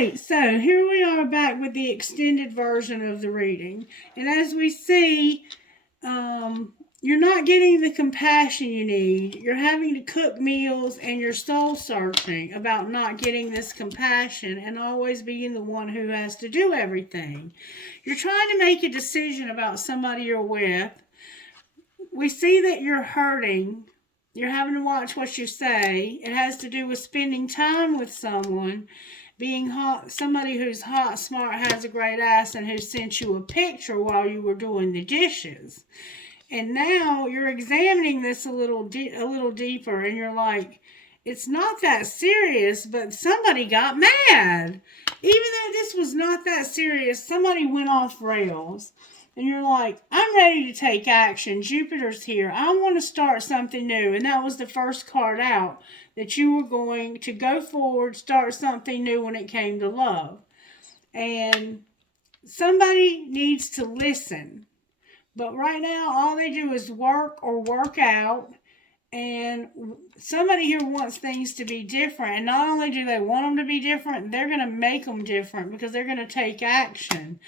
right, so here we are back with the extended version of the reading. And as we see, you're not getting the compassion you need. You're having to cook meals and you're soul searching about not getting this compassion and always being the one who has to do everything. You're trying to make a decision about somebody you're with. We see that you're hurting. You're having to watch what you say. It has to do with spending time with someone, being hot, somebody who's hot, smart, has a great ass, and who sent you a picture while you were doing the dishes. And now you're examining this a little deeper, and you're like, it's not that serious, but somebody got mad. Even though this was not that serious, somebody went off rails. And you're like, I'm ready to take action. Jupiter's here. I want to start something new. And that was the first card out, that you were going to go forward, start something new when it came to love. And somebody needs to listen. But right now, all they do is work or work out. And somebody here wants things to be different. And not only do they want them to be different, they're going to make them different because they're going to take action.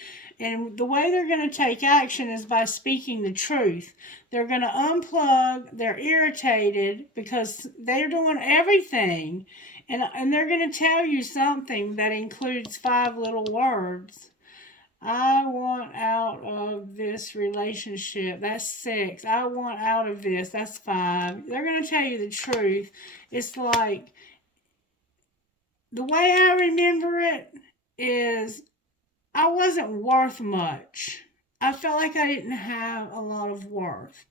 And the way they're going to take action is by speaking the truth. They're going to unplug. They're irritated because they're doing everything. And they're going to tell you something that includes 5 little words. I want out of this relationship. That's 6. I want out of this. That's 5. They're going to tell you the truth. It's like, the way I remember it is, I wasn't worth much. I felt like I didn't have a lot of worth.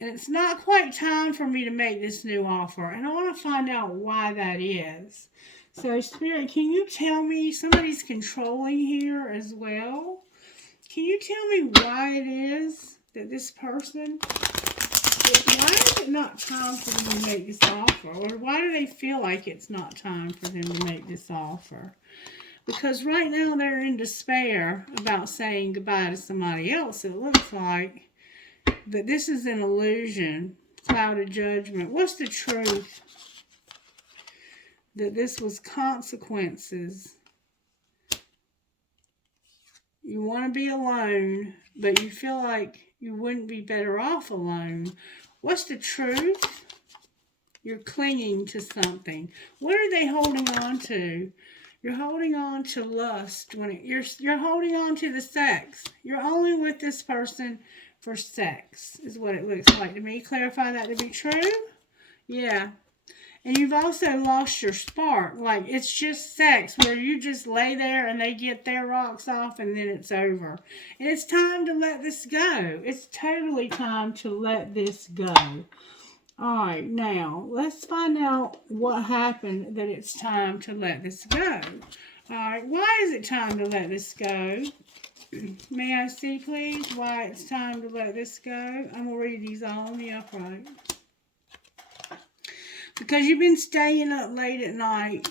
And it's not quite time for me to make this new offer. And I want to find out why that is. So, Spirit, can you tell me, somebody's controlling here as well? Can you tell me why it is that this person, why is it not time for them to make this offer? Or why do they feel like it's not time for them to make this offer? Because right now they're in despair about saying goodbye to somebody else. It looks like that this is an illusion, clouded judgment. What's the truth? That this was consequences. You want to be alone, but you feel like you wouldn't be better off alone. What's the truth? You're clinging to something. What are they holding on to? You're holding on to lust. You're holding on to the sex. You're only with this person for sex, is what it looks like to me. Clarify that to be true? Yeah. And you've also lost your spark. Like, it's just sex where you just lay there and they get their rocks off and then it's over. And it's time to let this go. It's totally time to let this go. All right, now, let's find out what happened that it's time to let this go. All right, why is it time to let this go? May I see, please, why it's time to let this go? I'm going to read these all in the upright. Because you've been staying up late at night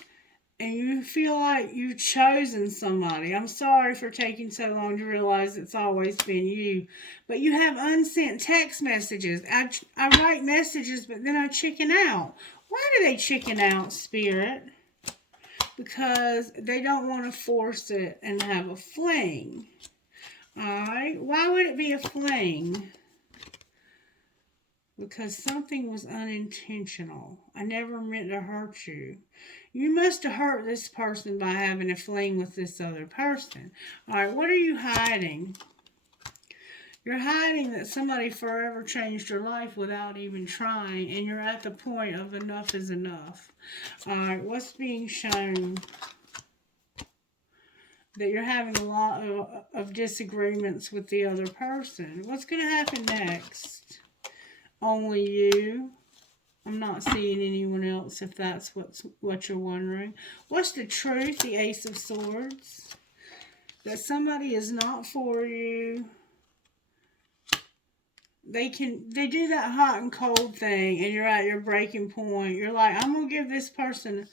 and you feel like you've chosen somebody. I'm sorry for taking so long to realize it's always been you. But you have unsent text messages. I write messages, but then I chicken out. Why do they chicken out, Spirit? Because they don't want to force it and have a fling. Alright, why would it be a fling? Because something was unintentional. I never meant to hurt you. You must have hurt this person by having a fling with this other person. Alright, what are you hiding? You're hiding that somebody forever changed your life without even trying, and you're at the point of enough is enough. Alright, what's being shown? That you're having a lot of disagreements with the other person. What's going to happen next? Only you. I'm not seeing anyone else, if that's what you're wondering. What's the truth? The Ace of Swords. That somebody is not for you. They do that hot and cold thing, and you're at your breaking point. You're like, I'm going to give this person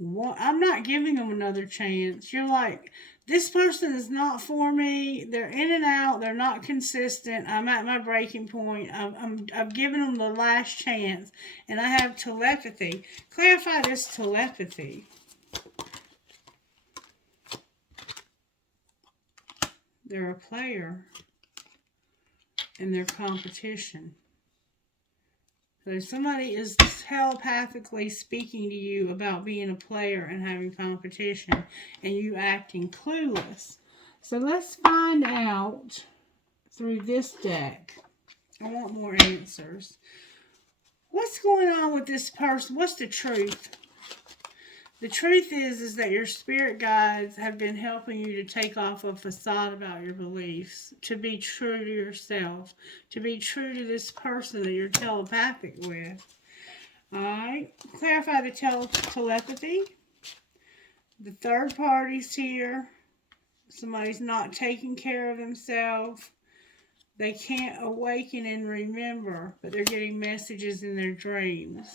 I'm not giving them another chance. You're like, this person is not for me. They're in and out. They're not consistent. I'm at my breaking point. I've given them the last chance. And I have telepathy. Clarify this telepathy. They're a player. And they're competition. So somebody is telepathically speaking to you about being a player and having competition, and you acting clueless. So let's find out through this deck. I want more answers. What's going on with this person? What's the truth? The truth is that your spirit guides have been helping you to take off a facade about your beliefs, to be true to yourself, to be true to this person that you're telepathic with. Alright, clarify the telepathy. The third party's here. Somebody's not taking care of themselves. They can't awaken and remember, but they're getting messages in their dreams.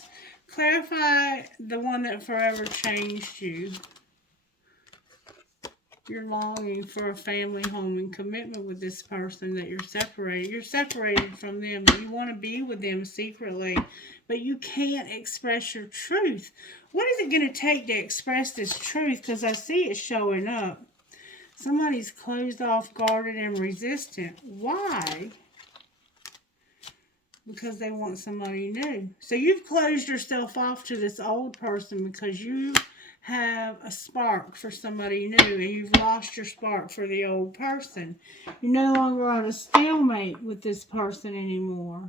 Clarify the one that forever changed you. You're longing for a family, home, and commitment with this person that you're separated. You're separated from them. You want to be with them secretly, but you can't express your truth. What is it going to take to express this truth? Because I see it showing up. Somebody's closed off, guarded, and resistant. Why? Because they want somebody new. So you've closed yourself off to this old person because you have a spark for somebody new, and you've lost your spark for the old person. You're no longer on a stalemate with this person anymore.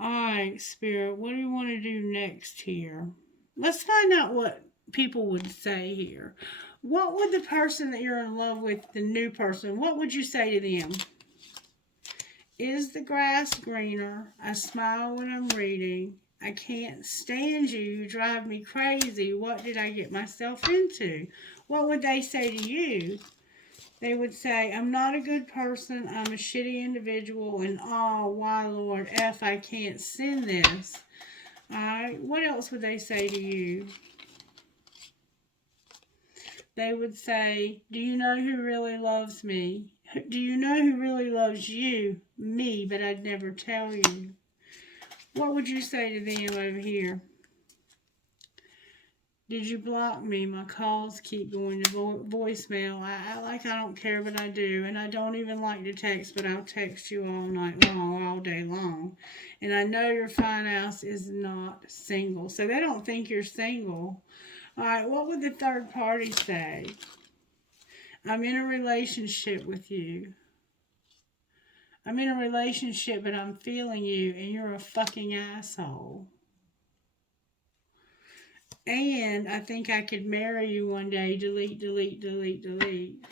Alright, Spirit, what do you want to do next here? Let's find out what people would say here. What would the person that you're in love with, the new person, what would you say to them? Is the grass greener? I smile when I'm reading. I can't stand you. You drive me crazy. What did I get myself into? What would they say to you? They would say, I'm not a good person. I'm a shitty individual. And oh, why, Lord F, I can't send this. Alright, what else would they say to you? They would say, do you know who really loves me? Do you know who really loves you? Me, but I'd never tell you. What would you say to them over here? Did you block me? My calls keep going to voicemail. I don't care, but I do. And I don't even like to text, but I'll text you all night long, all day long. And I know your fine ass is not single. So they don't think you're single. All right, what would the third party say? I'm in a relationship with you. I'm in a relationship, but I'm feeling you, and you're a fucking asshole. And I think I could marry you one day. Delete, delete, delete, delete.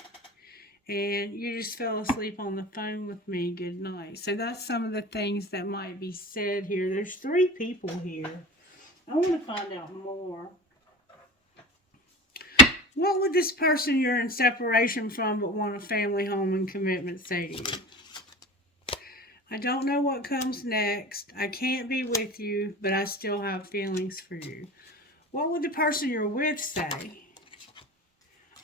And you just fell asleep on the phone with me. Good night. So that's some of the things that might be said here. There's 3 people here. I want to find out more. What would this person you're in separation from but want a family, home, and commitment say to you? I don't know what comes next. I can't be with you, but I still have feelings for you. What would the person you're with say?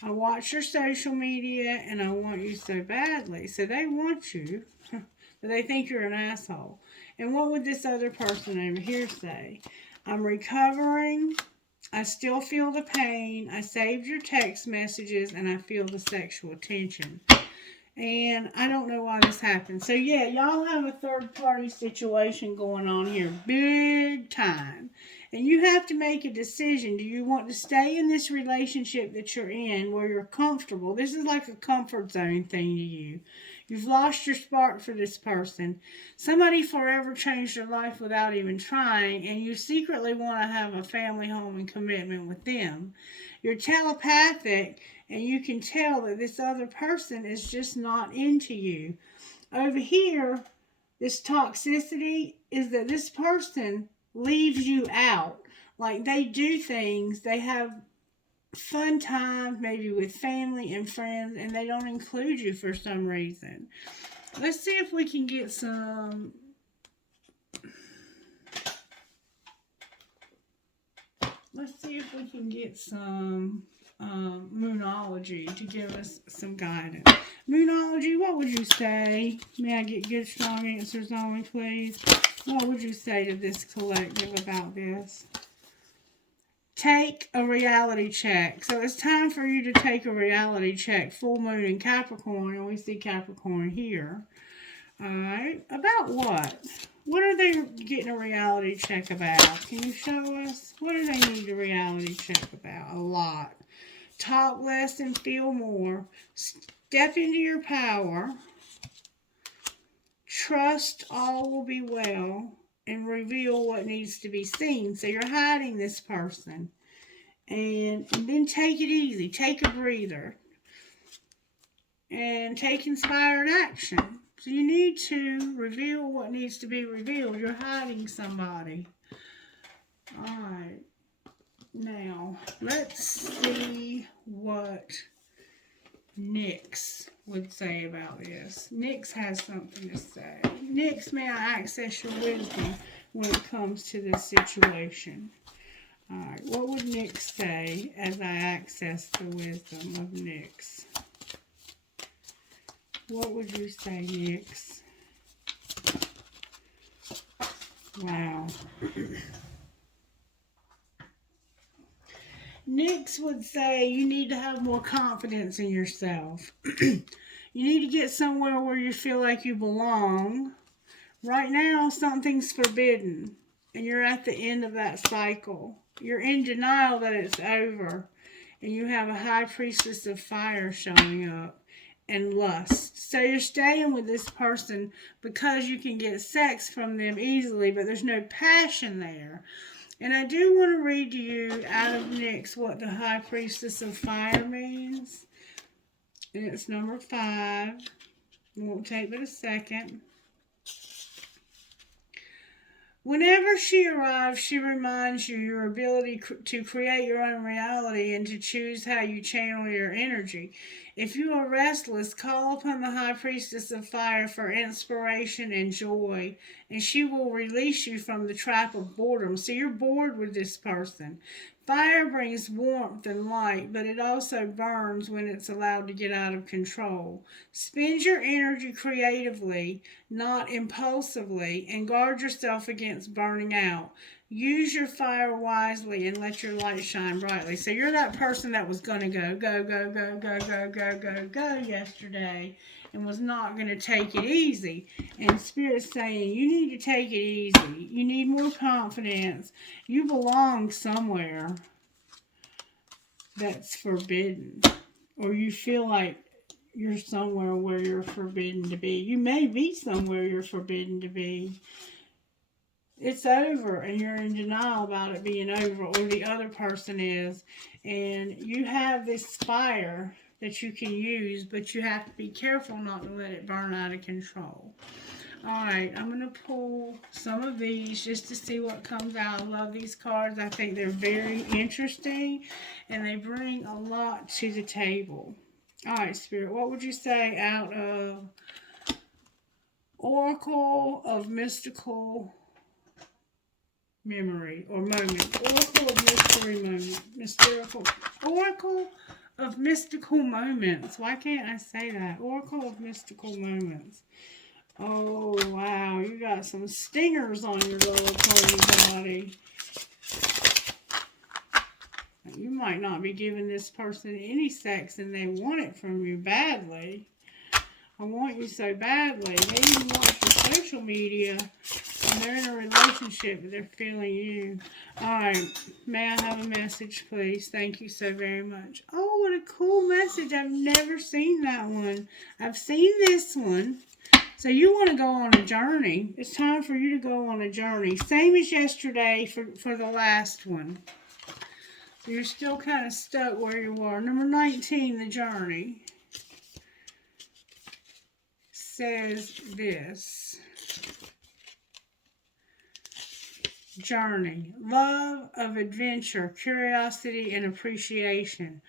I watch your social media and I want you so badly. So they want you, but they think you're an asshole. And what would this other person over here say? I'm recovering. I still feel the pain. I saved your text messages and I feel the sexual tension. And I don't know why this happened. So yeah, y'all have a third party situation going on here. Big time. And you have to make a decision. Do you want to stay in this relationship that you're in where you're comfortable? This is like a comfort zone thing to you. You've lost your spark for this person. Somebody forever changed your life without even trying, and you secretly want to have a family, home, and commitment with them. You're telepathic, and you can tell that this other person is just not into you. Over here, this toxicity is that this person leaves you out. Like they do things, they have fun time, maybe with family and friends, and they don't include you for some reason. Let's see if we can get some Moonology to give us some guidance. Moonology, what would you say? May I get good, strong answers only, please? What would you say to this collective about this? take a reality check. So it's time for you to take a reality check. Full moon in Capricorn, and we see Capricorn here. Alright, about what? What are they getting a reality check about? Can you show us? What do they need a reality check about? A lot. Talk less and feel more. Step into your power. Trust all will be well. And reveal what needs to be seen. So you're hiding this person. And then take it easy. Take a breather. And take inspired action. So you need to reveal what needs to be revealed. You're hiding somebody. Alright. Now, let's see what Nyx would say about this. Nyx has something to say. Nyx, may I access your wisdom when it comes to this situation? Alright, what would Nyx say as I access the wisdom of Nyx? What would you say, Nyx? Wow. Nyx would say you need to have more confidence in yourself. You need to get somewhere where you feel like you belong. Right now, something's forbidden, and you're at the end of that cycle. You're in denial that it's over, and you have a high priestess of fire showing up, and lust. So you're staying with this person because you can get sex from them easily, but there's no passion there. And I do want to read to you out of Nyx what the High Priestess of Fire means. And it's number 5. It won't take but a second. Whenever she arrives, she reminds you your ability to create your own reality and to choose how you channel your energy. If you are restless, call upon the High Priestess of Fire for inspiration and joy, and she will release you from the trap of boredom. So you're bored with this person. Fire brings warmth and light, but it also burns when it's allowed to get out of control. Spend your energy creatively, not impulsively, and guard yourself against burning out. Use your fire wisely and let your light shine brightly. So you're that person that was going to go yesterday and was not going to take it easy. And Spirit's saying, you need to take it easy. You need more confidence. You belong somewhere that's forbidden. Or you feel like you're somewhere where you're forbidden to be. You may be somewhere you're forbidden to be. It's over and you're in denial about it being over, or the other person is. And you have this fire that you can use, but you have to be careful not to let it burn out of control. Alright, I'm going to pull some of these just to see what comes out. I love these cards. I think they're very interesting and they bring a lot to the table. Alright, Spirit, what would you say out of Oracle of Mystical Memory or Moment? Oracle of Mystery Moment. Oracle of Mystical Moments. Why can't I say that? Oracle of Mystical Moments. Oh, wow. You got some stingers on your lower part of your body. You might not be giving this person any sex and they want it from you badly. I want you so badly. They even watch your social media and they're in a relationship but they're feeling you. Alright, may I have a message, please? Thank you so very much. Oh, what a cool message. I've never seen that one. I've seen this one. So you want to go on a journey. It's time for you to go on a journey. Same as yesterday for the last one. So you're still kind of stuck where you were. Number 19, the journey, says this. Journey. Love of adventure, curiosity, and appreciation.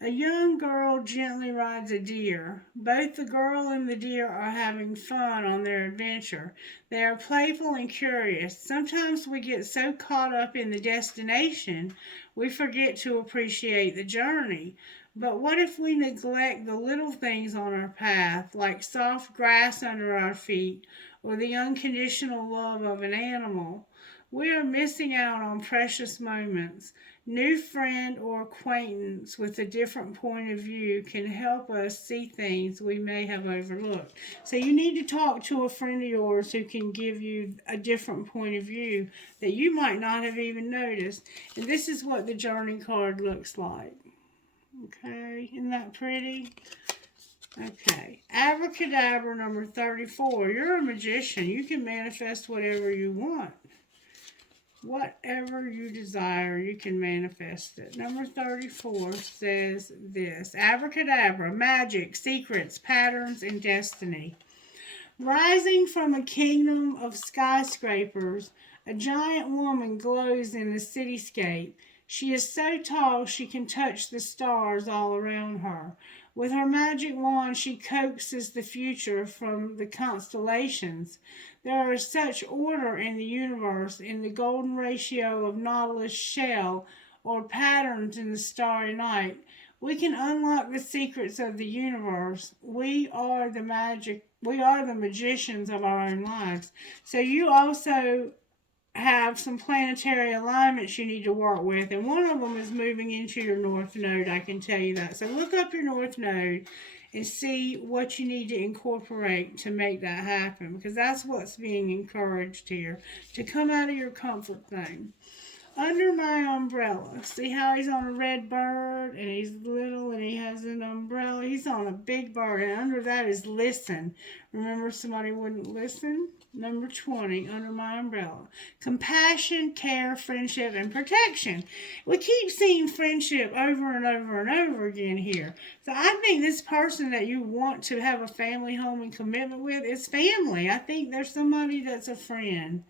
A young girl gently rides a deer. Both the girl and the deer are having fun on their adventure. They are playful and curious. Sometimes we get so caught up in the destination, we forget to appreciate the journey. But what if we neglect the little things on our path, like soft grass under our feet or the unconditional love of an animal? We are missing out on precious moments. New friend or acquaintance with a different point of view can help us see things we may have overlooked. So you need to talk to a friend of yours who can give you a different point of view that you might not have even noticed. And this is what the journey card looks like. Okay, isn't that pretty? Okay, abracadabra number 34. You're a magician. You can manifest whatever you want. Whatever you desire, you can manifest it. Number 34 says this: abracadabra, magic, secrets, patterns, and destiny. Rising from a kingdom of skyscrapers, a giant woman glows in the cityscape. She is so tall she can touch the stars all around her. With her magic wand, she coaxes the future from the constellations. There is such order in the universe, in the golden ratio of Nautilus shell, or patterns in the starry night. We can unlock the secrets of the universe. We are the magicians of our own lives. So you also have some planetary alignments you need to work with, and one of them is moving into your north node. I can tell you that. So look up your north node and see what you need to incorporate to make that happen, because that's what's being encouraged here, to come out of your comfort zone. Under my umbrella, see how he's on a red bird and he's little and he has an umbrella? He's on a big bird, and under that is listen. Remember, somebody wouldn't listen? Number 20, under my umbrella. Compassion, care, friendship, and protection. We keep seeing friendship over and over and over again here. So I think this person that you want to have a family, home, and commitment with is family. I think there's somebody that's a friend.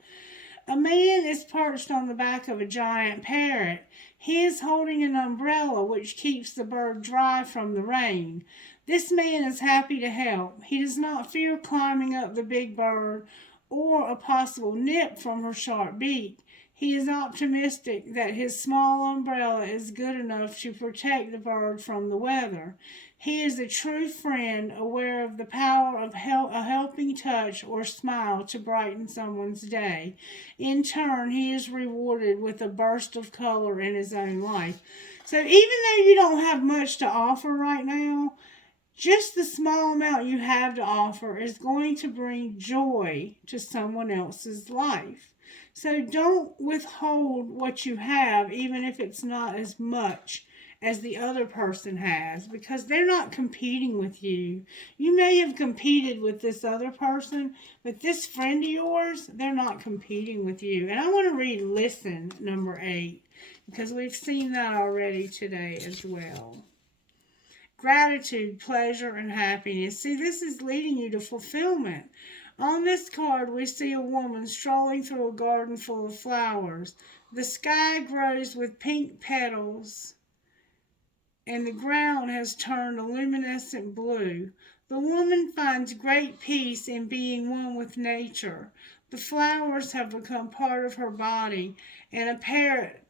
A man is perched on the back of a giant parrot. He is holding an umbrella which keeps the bird dry from the rain. This man is happy to help. He does not fear climbing up the big bird or a possible nip from her sharp beak. He is optimistic that his small umbrella is good enough to protect the bird from the weather. He is a true friend, aware of the power of a helping touch or smile to brighten someone's day. In turn, he is rewarded with a burst of color in his own life. So even though you don't have much to offer right now, just the small amount you have to offer is going to bring joy to someone else's life. So don't withhold what you have, even if it's not as much as the other person has, because they're not competing with you. You may have competed with this other person, but this friend of yours, they're not competing with you. And I want to read listen, number 8, because we've seen that already today as well. Gratitude, pleasure, and happiness. See, this is leading you to fulfillment. On this card, we see a woman strolling through a garden full of flowers. The sky grows with pink petals, and the ground has turned a luminescent blue. The woman finds great peace in being one with nature. The flowers have become part of her body, and a parrot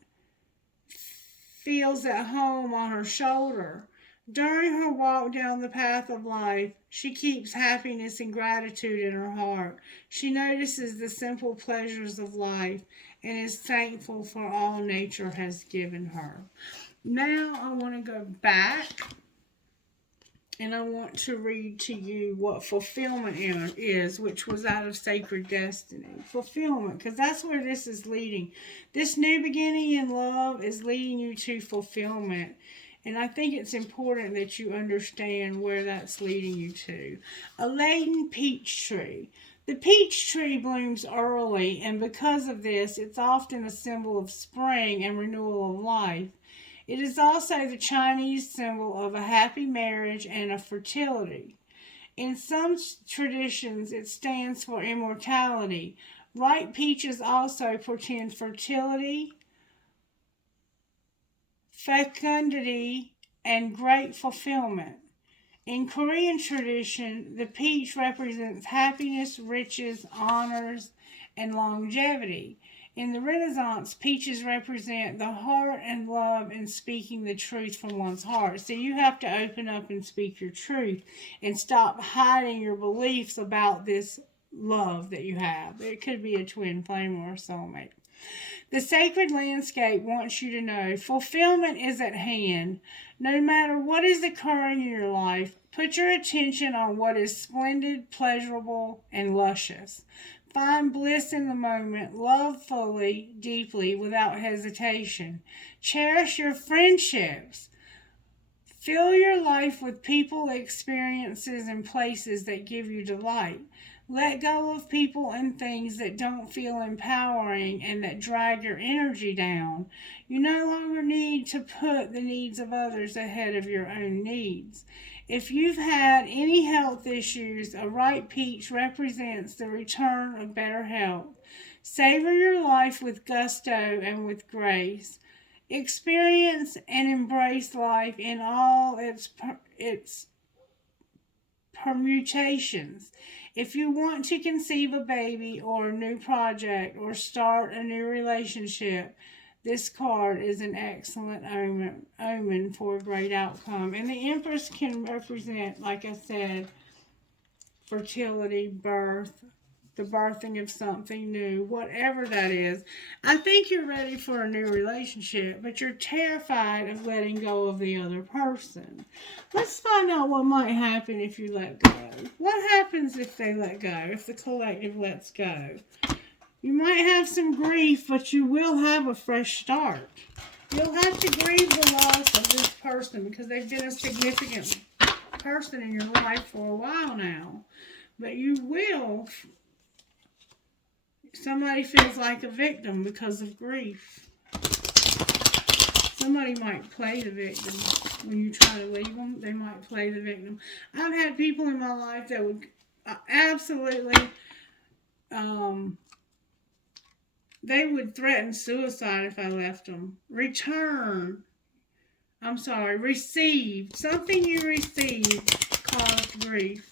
feels at home on her shoulder. During her walk down the path of life, she keeps happiness and gratitude in her heart. She notices the simple pleasures of life and is thankful for all nature has given her. Now I want to go back and I want to read to you what fulfillment is, which was out of Sacred Destiny. Fulfillment, because that's where this is leading. This new beginning in love is leading you to fulfillment. And I think it's important that you understand where that's leading you to. A laden peach tree. The peach tree blooms early, and because of this, it's often a symbol of spring and renewal of life. It is also the Chinese symbol of a happy marriage and of fertility. In some traditions, it stands for immortality. Ripe peaches also portend fertility, fecundity, and great fulfillment. In Korean tradition, the peach represents happiness, riches, honors, and longevity. In the Renaissance, peaches represent the heart and love and speaking the truth from one's heart. So you have to open up and speak your truth and stop hiding your beliefs about this love that you have. It could be a twin flame or a soulmate. The sacred landscape wants you to know fulfillment is at hand. No matter what is occurring in your life, put your attention on what is splendid, pleasurable, and luscious. Find bliss in the moment, love fully, deeply, without hesitation. Cherish your friendships. Fill your life with people, experiences, and places that give you delight. Let go of people and things that don't feel empowering and that drag your energy down. You no longer need to put the needs of others ahead of your own needs. If you've had any health issues, a ripe peach represents the return of better health. Savor your life with gusto and with grace. Experience and embrace life in all its permutations. If you want to conceive a baby or a new project or start a new relationship, this card is an excellent omen for a great outcome. And the Empress can represent, like I said, fertility, birth, the birthing of something new, whatever that is. I think you're ready for a new relationship, but you're terrified of letting go of the other person. Let's find out what might happen if you let go. What happens if they let go, if the collective lets go? You might have some grief, but you will have a fresh start. You'll have to grieve the loss of this person because they've been a significant person in your life for a while now. But you will. Somebody feels like a victim because of grief. Somebody might play the victim. When you try to leave them, they might play the victim. I've had people in my life that would absolutely, they would threaten suicide if I left them. Received. Something you received caused grief.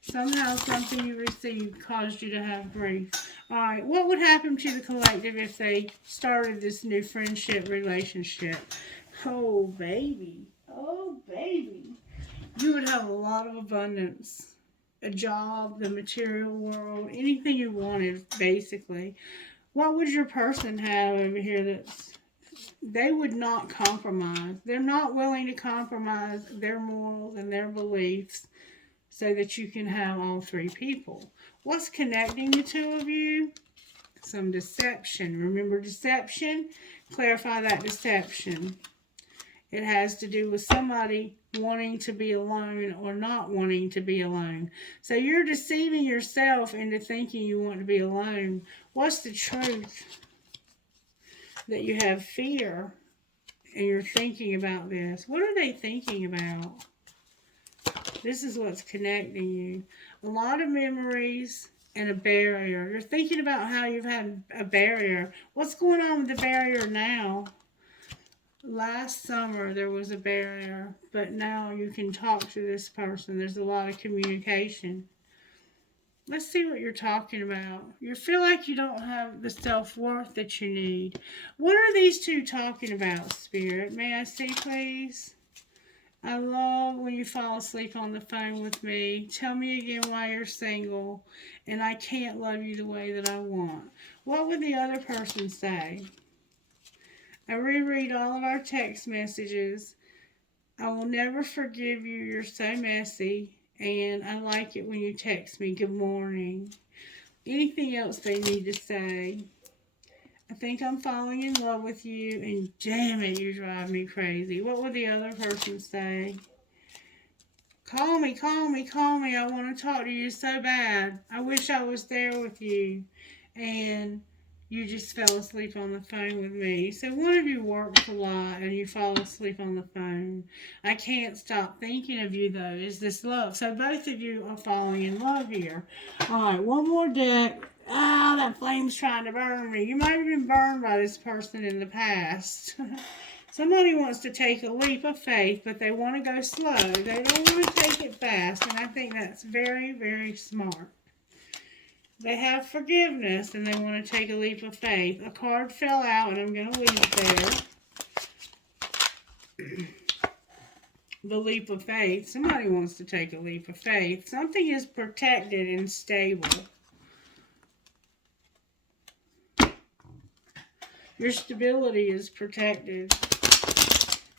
Somehow something you received caused you to have grief. All right, what would happen to the collective if they started this new friendship relationship? Oh, baby. Oh, baby. You would have a lot of abundance. A job, the material world, anything you wanted, basically. What would your person have over here they would not compromise. They're not willing to compromise their morals and their beliefs so that you can have all three people. What's connecting the two of you? Some deception. Remember deception? Clarify that deception. It has to do with somebody wanting to be alone or not wanting to be alone. So you're deceiving yourself into thinking you want to be alone. What's the truth? That you have fear and you're thinking about this. What are they thinking about? This is what's connecting you. A lot of memories and a barrier. You're thinking about how you've had a barrier. What's going on with the barrier now? Last summer there was a barrier, but now you can talk to this person. There's a lot of communication. Let's see what you're talking about. You feel like you don't have the self-worth that you need. What are these two talking about, Spirit? May I see, please? I love when you fall asleep on the phone with me. Tell me again why you're single, and I can't love you the way that I want. What would the other person say? I reread all of our text messages. I will never forgive you. You're so messy, and I like it when you text me good morning. Anything else they need to say? I think I'm falling in love with you, and damn it, you drive me crazy. What would the other person say? Call me, call me, call me. I want to talk to you so bad. I wish I was there with you. And you just fell asleep on the phone with me. So one of you works a lot and you fall asleep on the phone. I can't stop thinking of you, though. Is this love? So both of you are falling in love here. All right, one more deck. Ah, that flame's trying to burn me. You might have been burned by this person in the past. Somebody wants to take a leap of faith, but they want to go slow. They don't want to take it fast, and I think that's very, very smart. They have forgiveness, and they want to take a leap of faith. A card fell out, and I'm going to leave it there. The leap of faith. Somebody wants to take a leap of faith. Something is protected and stable. Your stability is protected.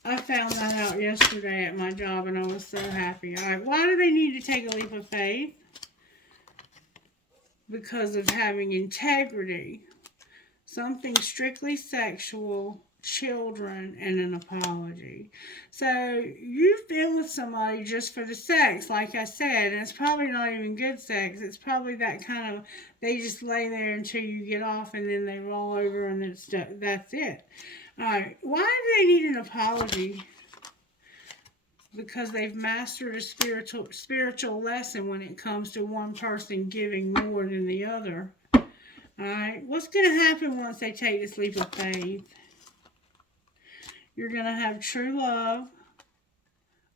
I found that out yesterday at my job, and I was so happy. All right, why do they need to take a leap of faith? Because of having integrity. Something strictly sexual, children, and an apology. So you've been with somebody just for the sex, like I said, and it's probably not even good sex. It's probably that kind of, they just lay there until you get off and then they roll over and that's it. Alright, why do they need an apology? Because they've mastered a spiritual lesson when it comes to one person giving more than the other. Alright, what's going to happen once they take this leap of faith? You're going to have true love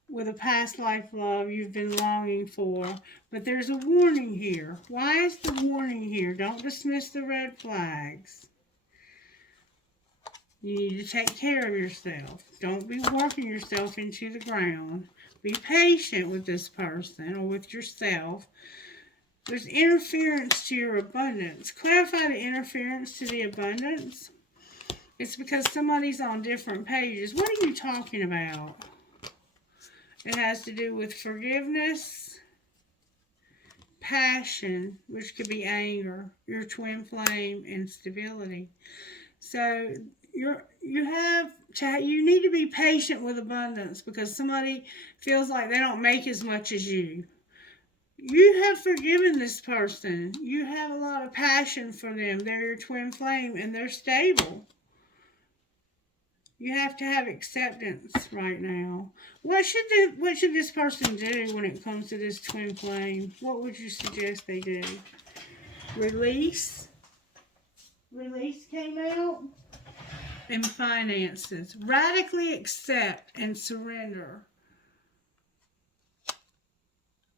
with a past life love you've been longing for. But there's a warning here. Why is the warning here? Don't dismiss the red flags. You need to take care of yourself. Don't be working yourself into the ground. Be patient with this person or with yourself. There's interference to your abundance. Clarify the interference to the abundance. It's because somebody's on different pages. What are you talking about? It has to do with forgiveness, passion, which could be anger, your twin flame, and stability. So you need to be patient with abundance because somebody feels like they don't make as much as you. You have forgiven this person. You have a lot of passion for them. They're your twin flame and they're stable. You have to have acceptance right now. What should this person do when it comes to this twin flame? What would you suggest they do? Release. Release came out. And finances. Radically accept and surrender.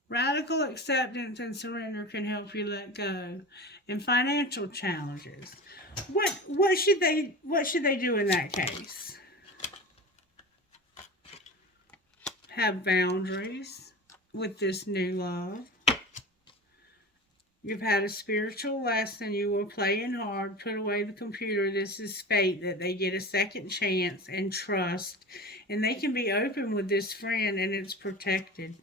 Radical acceptance and surrender can help you let go. And financial challenges. What should they do in that case? Have boundaries with this new love. You've had a spiritual lesson. You were playing hard. Put away the computer. This is fate that they get a second chance and trust. And they can be open with this friend and it's protected.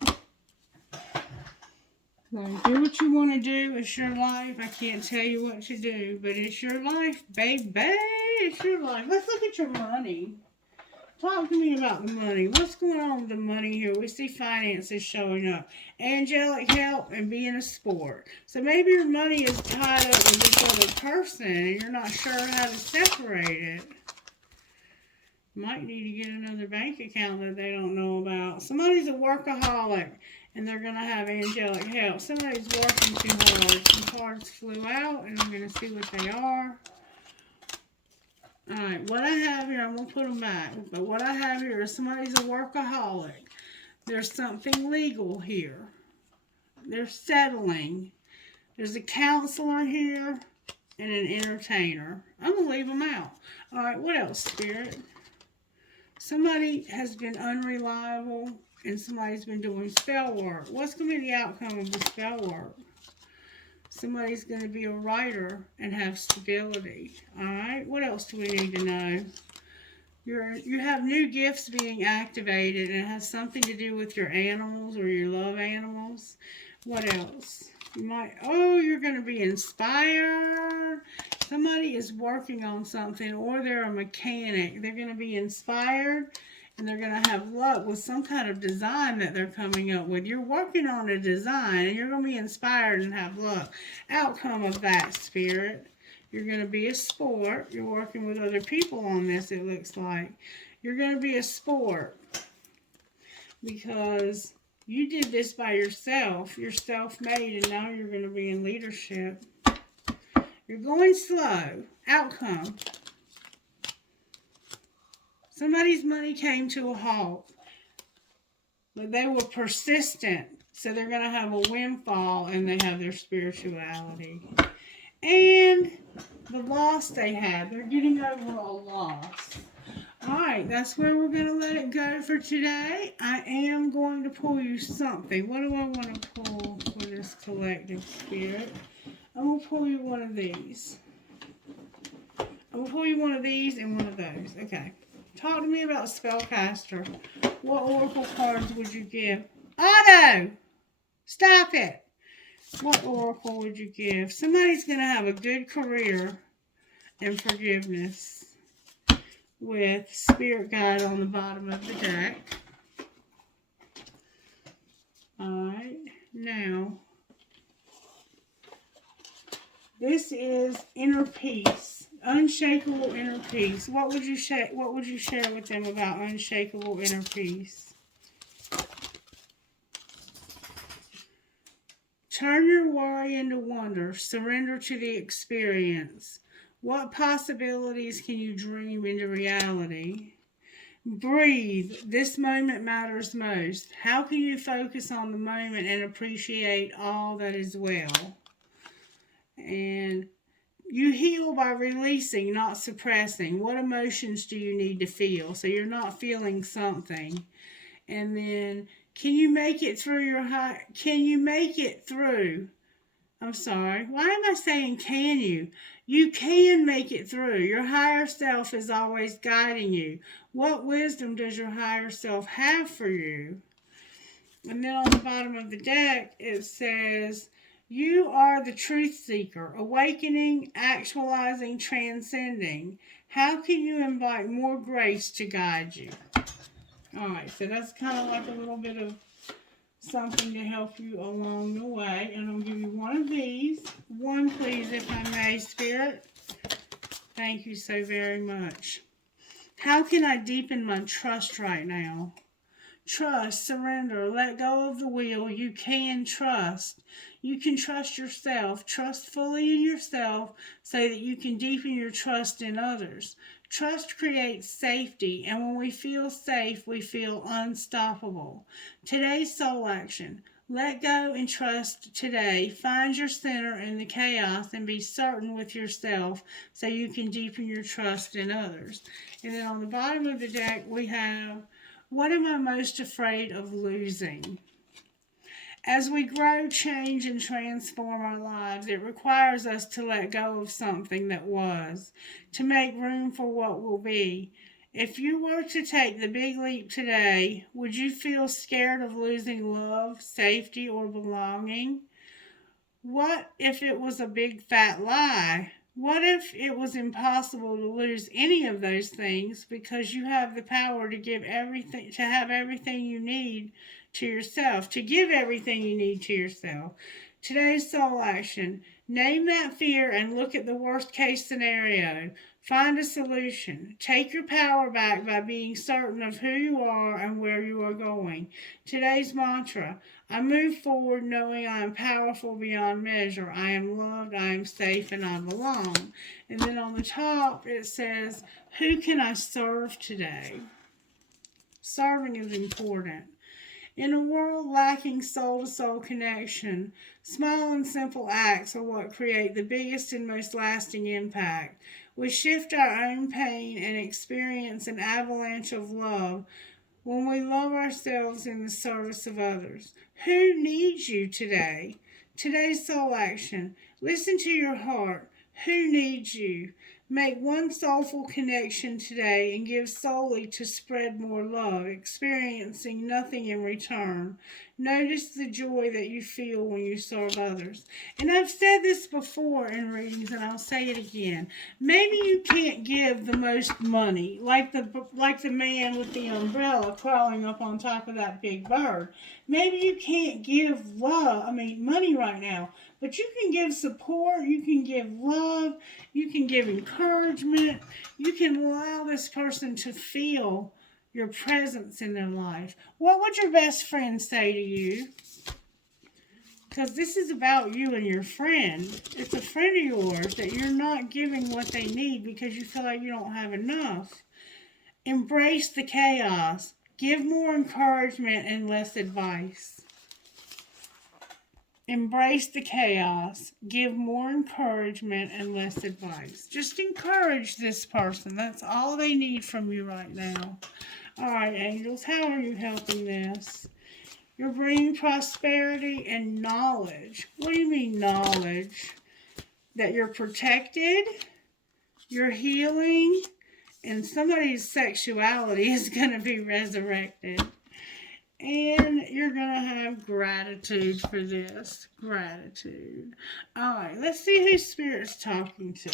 So do what you want to do. It's your life. I can't tell you what to do, but it's your life, baby. It's your life. Let's look at your money. Talk to me about the money. What's going on with the money here? We see finances showing up. Angelic help and being a sport. So maybe your money is tied up with this other person and you're not sure how to separate it. You might need to get another bank account that they don't know about. Somebody's a workaholic and they're going to have angelic help. Somebody's working too hard. Some cards flew out and I'm going to see what they are. Alright, what I have here, I'm going to put them back. But what I have here is somebody's a workaholic. There's something legal here. They're settling. There's a counselor here and an entertainer. I'm going to leave them out. Alright, what else, Spirit? Somebody has been unreliable and somebody's been doing spell work. What's going to be the outcome of the spell work? Somebody's going to be a writer and have stability. Alright, what else do we need to know? You have new gifts being activated and it has something to do with your animals or your love animals. What else? You're going to be inspired. Somebody is working on something or they're a mechanic. They're going to be inspired and they're going to have luck with some kind of design that they're coming up with. You're working on a design and you're going to be inspired and have luck. Outcome of that, Spirit. You're going to be a sport. You're working with other people on this, it looks like. You're going to be a sport because you did this by yourself. You're self-made and now you're going to be in leadership. You're going slow. Outcome. Somebody's money came to a halt, but they were persistent, so they're going to have a windfall, and they have their spirituality. And the loss they had, they're getting over a loss. Alright, that's where we're going to let it go for today. I am going to pull you something. What do I want to pull for this collective spirit? I'm going to pull you one of these. I'm gonna pull you one of these and one of those. Okay. Talk to me about spellcaster. What oracle cards would you give? Otto! Stop it! What oracle would you give? Somebody's gonna have a good career in forgiveness with spirit guide on the bottom of the deck. Alright, now this is inner peace, unshakable inner peace. What would you share with them about unshakable inner peace? Turn your worry into wonder. Surrender to the experience. What possibilities can you dream into reality? Breathe. This moment matters most. How can you focus on the moment and appreciate all that is well? And you heal by releasing, not suppressing. What emotions do you need to feel? So you're not feeling something. And then, can you make it through I'm sorry. Why am I saying can you? You can make it through. Your higher self is always guiding you. What wisdom does your higher self have for you? And then on the bottom of the deck, it says, you are the truth seeker, awakening, actualizing, transcending. How can you invite more grace to guide you? All right, so that's kind of like a little bit of something to help you along the way. And I'll give you one of these. One, please, if I may, Spirit. Thank you so very much. How can I deepen my trust right now? Trust, surrender, let go of the wheel. You can trust. You can trust yourself. Trust fully in yourself so that you can deepen your trust in others. Trust creates safety, and when we feel safe, we feel unstoppable. Today's soul action. Let go and trust today. Find your center in the chaos and be certain with yourself so you can deepen your trust in others. And then on the bottom of the deck, we have, what am I most afraid of losing? As we grow, change, and transform our lives, it requires us to let go of something that was, to make room for what will be. If you were to take the big leap today, would you feel scared of losing love, safety, or belonging? What if it was a big fat lie? What if it was impossible to lose any of those things because you have the power to have everything you need to yourself, to give everything you need to yourself? Today's soul action. Name that fear and look at the worst case scenario. Find a solution. Take your power back by being certain of who you are and where you are going. Today's mantra. I move forward knowing I am powerful beyond measure. I am loved, I am safe, and I belong. And then on the top it says, who can I serve today? Serving is important. In a world lacking soul-to-soul connection, small and simple acts are what create the biggest and most lasting impact. We shift our own pain and experience an avalanche of love when we love ourselves in the service of others. Who needs you today? Today's soul action. Listen to your heart. Who needs you? Make one soulful connection today and give solely to spread more love, experiencing nothing in return. Notice the joy that you feel when you serve others. And I've said this before in readings, and I'll say it again. Maybe you can't give the most money, like the man with the umbrella crawling up on top of that big bird. Maybe you can't give money right now. But you can give support, you can give love, you can give encouragement, you can allow this person to feel your presence in their life. What would your best friend say to you? Because this is about you and your friend. It's a friend of yours that you're not giving what they need because you feel like you don't have enough. Embrace the chaos. Give more encouragement and less advice. Embrace the chaos. Give more encouragement and less advice. Just encourage this person. That's all they need from you right now. All right, angels, how are you helping this? You're bringing prosperity and knowledge. What do you mean knowledge? That you're protected, your healing, and somebody's sexuality is going to be resurrected. And you're going to have gratitude for this. Gratitude. All right, let's see who Spirit's talking to.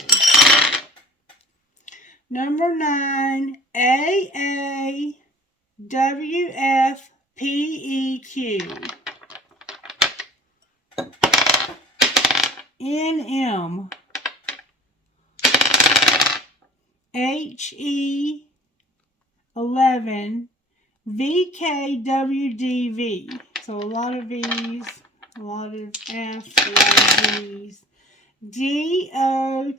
Number 9, AAWFPEQ. NM. HE11. VKWDV. So a lot of V's, a lot of F's, a lot of V's. DOTEJ.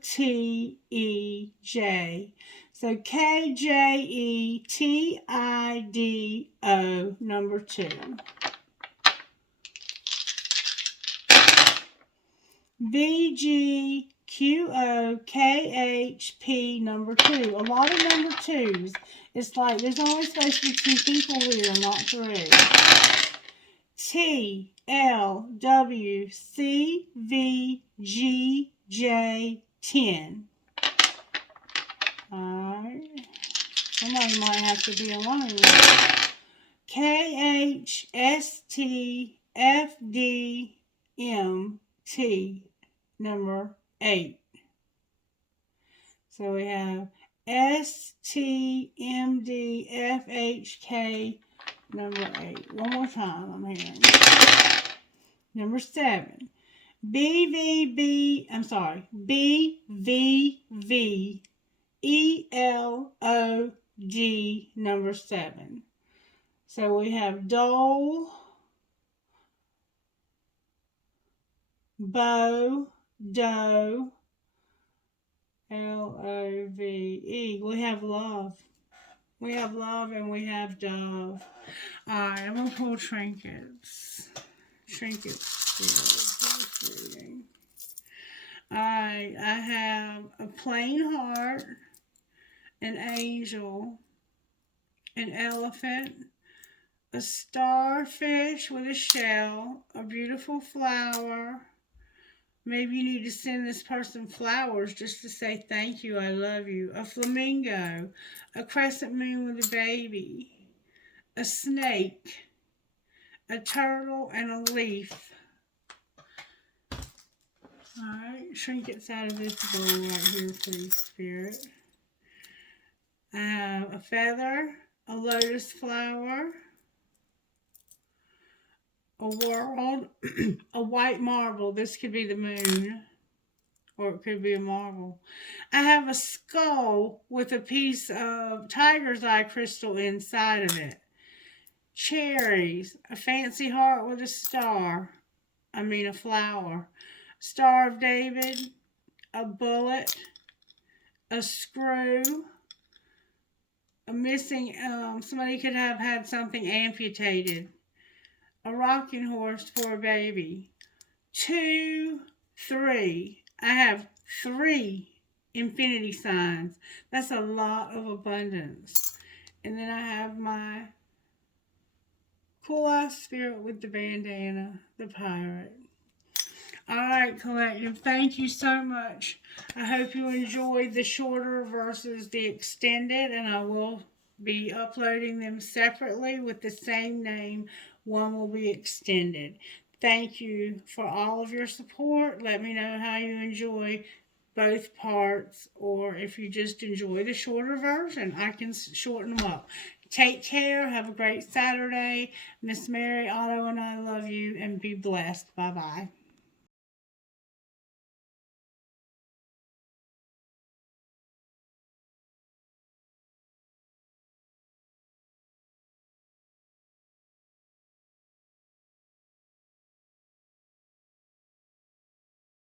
So KJETIDO, number 2. VGQOKHP, number 2. A lot of number 2s. It's like there's only supposed to be 2 people here, not 3. TLWCVGJ10. Alright. Somebody might have to be alone. KHSTFDMT, number 8. So we have STMDFHK, number 8. One more time, I'm hearing. Number 7. BVVELOG, number 7. So we have Dole, Bo, Doe, LOVE. We have love. We have love and we have dove. Alright, I'm going to pull trinkets. Trinkets still. Alright, I have a plain heart, an angel, an elephant, a starfish with a shell, a beautiful flower. Maybe you need to send this person flowers just to say thank you, I love you. A flamingo, a crescent moon with a baby, a snake, a turtle, and a leaf. Alright, trinkets out of this bowl right here, please, Spirit. I have a feather, a lotus flower, a world, a white marble. This could be the moon, or it could be a marble. I have a skull with a piece of tiger's eye crystal inside of it. Cherries, a fancy heart with a star. A flower. Star of David, a bullet, a screw, a missing, somebody could have had something amputated. A rocking horse for a baby. 2, 3. I have 3 infinity signs. That's a lot of abundance. And then I have my cool ass spirit with the bandana, the pirate. Alright, collective, thank you so much. I hope you enjoyed the shorter versus the extended, and I will be uploading them separately with the same name. One will be extended. Thank you for all of your support. Let me know how you enjoy both parts, or if you just enjoy the shorter version, I can shorten them up. Take care. Have a great Saturday. Miss Mary, Otto, and I love you, and be blessed. Bye-bye.